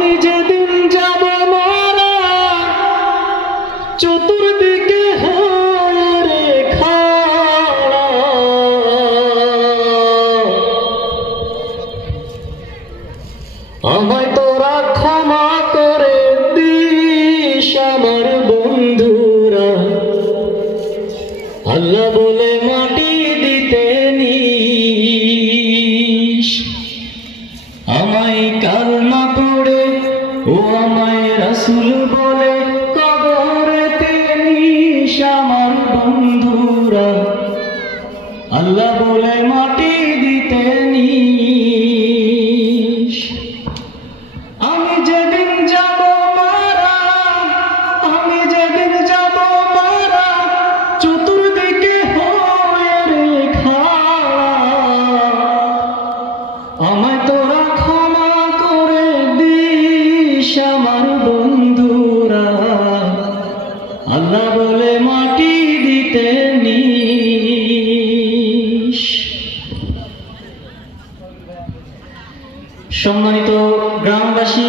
আমি যেদিন যাব মারা চতুর্দিকে হয়ে রে খাড়া, আমায় তোরা ক্ষমা করে দিস আমার বন্ধুরা, আল্লাহ বলে মাটি দিতে নিস। আমায় কালমা পড়ে ও আমায় রাসূল বলে কবরেতে নিস আমার বন্ধুরা, আল্লাহ বলে মাটি দিতে নিস। আমি যেদিন যাব মারা, আমি যেদিন যাব মারা চতুর্দিকে হয়ে রে খাড়া, আমায় তোরা ক্ষমা করে দিস আমার বন্ধুরা, আল্লাহ বলে মাটি দিতে নিস। সম্মানিত গ্রামবাসী।